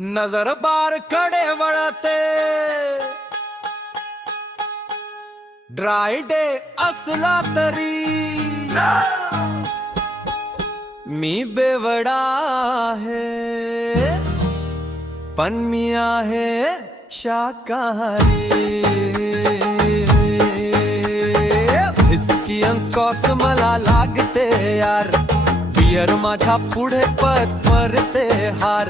नजर बार कडे वळते, ड्राय डे असला तरी मी बेवडा आहे, पण मी आहे शाकाहारी. व्हिस्की अन स्कॉच मला लागते यार, बियर माझ्या पुढे पत्वरते हार.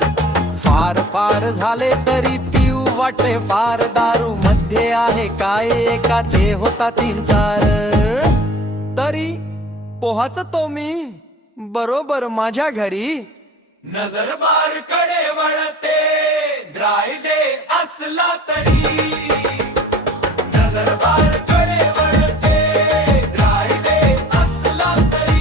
फार फार झाले तरी पिऊ वाटे फार, दारू मध्ये आहे काय एकाचे होता तीन चार. तरी पोहाच तो मी बरोबर माझ्या घरी. नजर बार कडे वळते, ड्राय डे असला तरी. नजर बार कडे वळते, ड्राय डे असला तरी.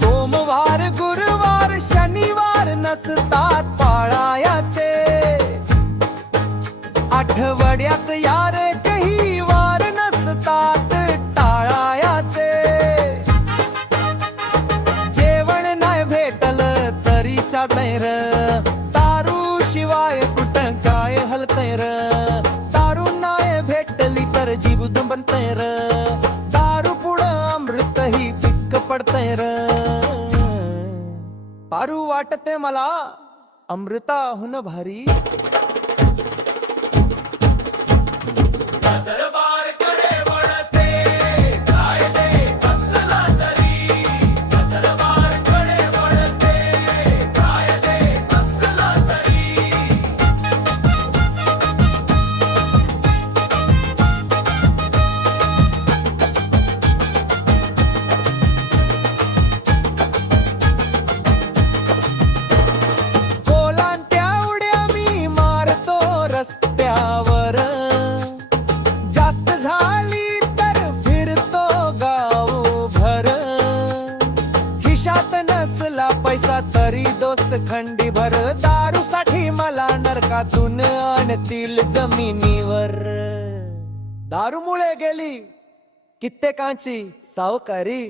सोमवार गुरुवार शनिवार नसतात पाळायाचे, आठवड्यात यार काही वार नसतात टाळायाचे. जेवण नाही भेटलं तरी चालतंय र, दारू शिवाय कुठं काय हलतंय र. दारू नाही भेटली तर जीव बनतंय र, दारू पुढं अमृतही पिक्क पडतंय र. दारू वाटते मला अमृताहून भारी. नजर बार कडे वळते, ड्राय डे असला तरी. नजर बार कडे वळते, ड्राय डे असला तरी. कोलांट्या उड्या मी मारतो रस्त्यावर, जास्त झाली तर फिरतो गावभर. खिशात नसला पैसा तरी दोस्त खंडी भर, दारूसाठी मला नरकातून आणतील जमिनीवर. दारूमुळे गेली कित्येकांची सावकारी.